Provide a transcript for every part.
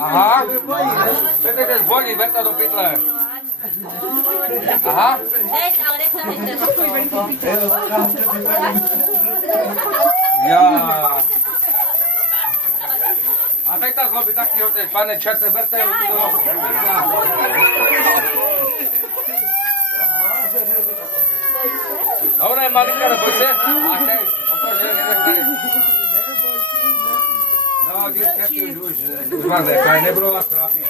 Aha. Petr jdeš volí, Berta do pytle. Aha. Já. A teď ta zlobí taky otec, pane čerte, berte do a ona je malinká, neboj se. A teď, opravdu, nevím. No, děvčatky už vás nechaj, nebudou vás trápit.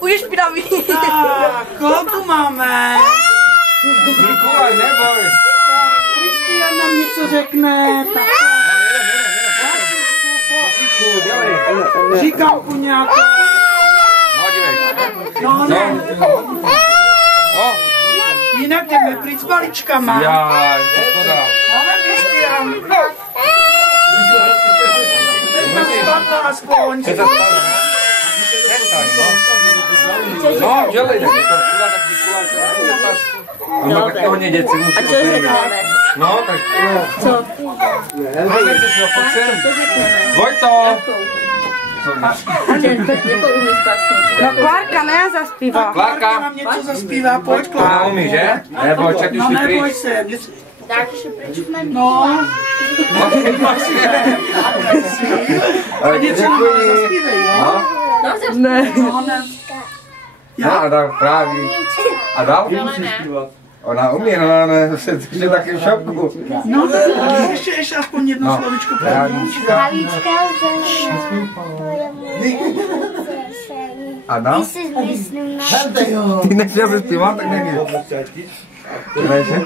Už je špinavý. Tak, koho tu máme? Mikulaj, neboj. Kristián nám něco řekne. Říkávku nějakou. No, dívej. No, ne. No. Jinak jdeme pryč s maličkama. Já, hospoda. Máme Kristián. Teď nás spadla aspoň. Je to spadlo, ne? Přestaň, no. No, dělej, tak Mikulaj, to bude pas. On má taky hodně dětí, musí uvědět. No, tak... Co? Vojto! No Klárka ne zaspívá. Klárka nám něco zaspívá, pojď to neumí, že? Nebo čet už no ty neboj pryč. se. No. A něco nám zaspívej, jo? Ne. No, ne. No, a dál právě. A dál? Ona umí, no, ale je taky v šopku. No, ještě aspoň jedno slovičko. A dál? Ty nechtěl se zpívat, tak nevíš. No ještě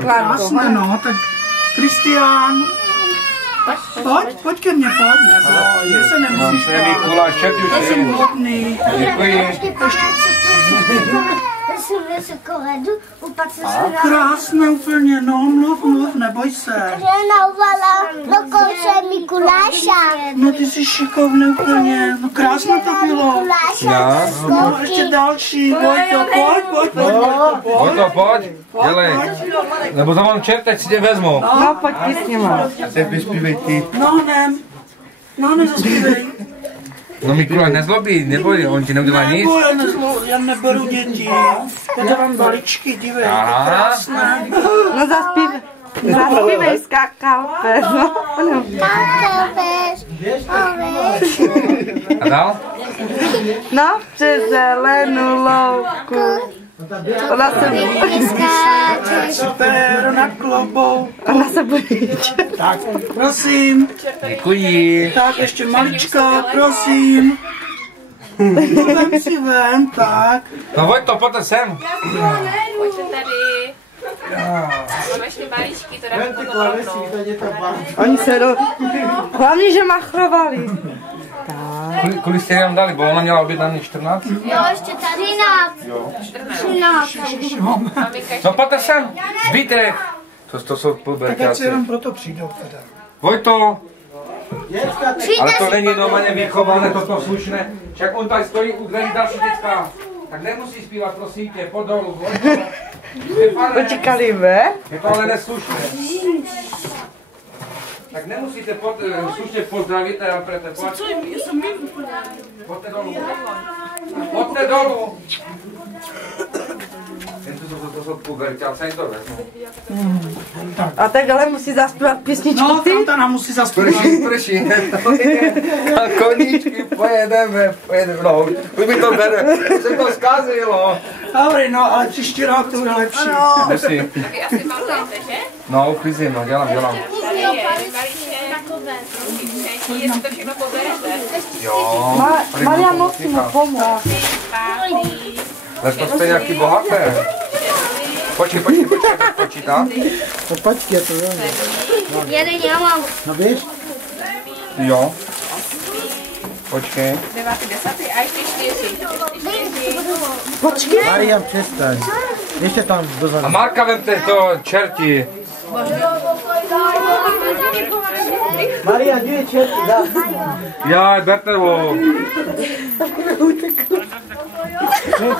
Klárko. Jasné, no, tak Kristián. Pojď ke mně, pojď. Neboj, se nemusíš pát. Mikuláš, čert už Já jsem hodný. Děkuji. Krásné úplně, no, mluv, neboj se. No ty jsi šikovný úplně, no krásné to bylo. Já? No, ještě další, pojď. Vojto, pojď. Dělej. Nebo zavolám čert, ať si tě vezmu. No pojď ty s nima. Teď vyspívej ty. No, nezaspívej. No Mikulaj, nezlobí, neboj, on ti neudělá nic. Já neberu děti. Já dávám balíčky, dívej, Aha. krásné. No zaspívej skákalpe. No. A dál? No, přes zelenou louku. Ona se Super, na klobou. Ona se bojí. Tak, prosím. Děkuji. Tak, ještě maličko, prosím. Vem si ven, tak. No Vojto, pojďte sem. Pojďte tady. Máme ještě balíčky, to dáme potom. Oni se hlavně, že machrovali. Kolik jste nám dali, bo ona měla objednaný 14? Jo, ještě tady 13. No pojďte sem, zbytek. To jsou Tak ať se puberťáci. jenom proto přijdou teda. Vojto. Ale to není normálně vychované, toto slušné. Však on tady stojí u dveří další děcka. Tak nemusí zpívat, prosím tě, pod dolů. Vojto. Počekali ve? Je to ale neslušné. Tak nemusíte slušně pozdravit a prete. Pojďte dolů. Pojďte dolů. To jsou puberťáci, ani to vezmu. A tak ale musí zaspívat písničku No, ty? tam nám musí zaspívat. Prší. Koníčky, pojedeme. No, už mi to bere. Už se to zkazilo. Dobrý, no, ale příští rok to bude lepší. Musí. Taky asi malujete, že? No, uklízím, no, dělám. Jestli to všechno poberete. Jo. Maria musí mu pomoct. Ale to jste nějaký bohaté. Počkej, počítá. To počkej, to jo. Jeden já mám. No víš? Jo. Počkej. 9, 10 a ještě 4. Počkej. Maria, přestaň. Ještě tam dozadu. A Marka vemte to čerti. Maria, dvě čerty, dá. Jaj, berte ho.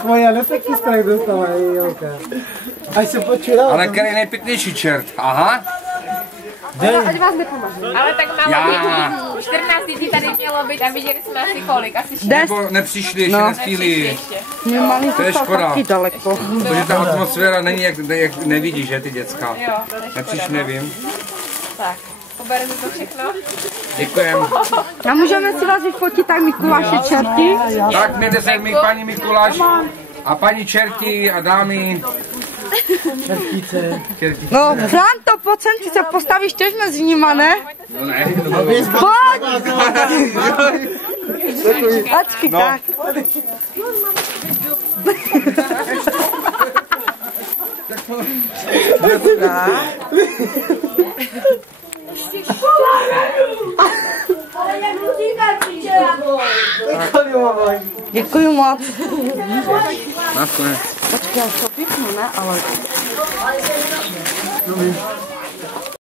Moja nepekyská jak dostala, Jolka. Až se počula. Ale který nejpěknější čert. Aha. Ať vás nepomažu. Ale tak málo Já. dětí. 14 dětí tady mělo být a viděli jsme asi kolik. Asi 6. Nebo nepřišli, ještě nestihli. Mě malý To je zůstal škoda. taky daleko. Protože ta atmosféra není, jak nevidíš, že ty děcka. Jo, to je Nepřišli, škoda. nevím. Tak, pobereme to všechno. Děkujem. A můžeme si vás vyfotit tak Mikuláše čerty? Tak mějte se mi paní Mikuláš a paní čerti a dámy. Čertice. No, Franto, pojď sem, ty se postavíš tež mezi nima, ne? No ne, Pojď! Ačky, No. tak. Děkuji moc. Nakonec. Počkej, já to píchnu, ne? Ale...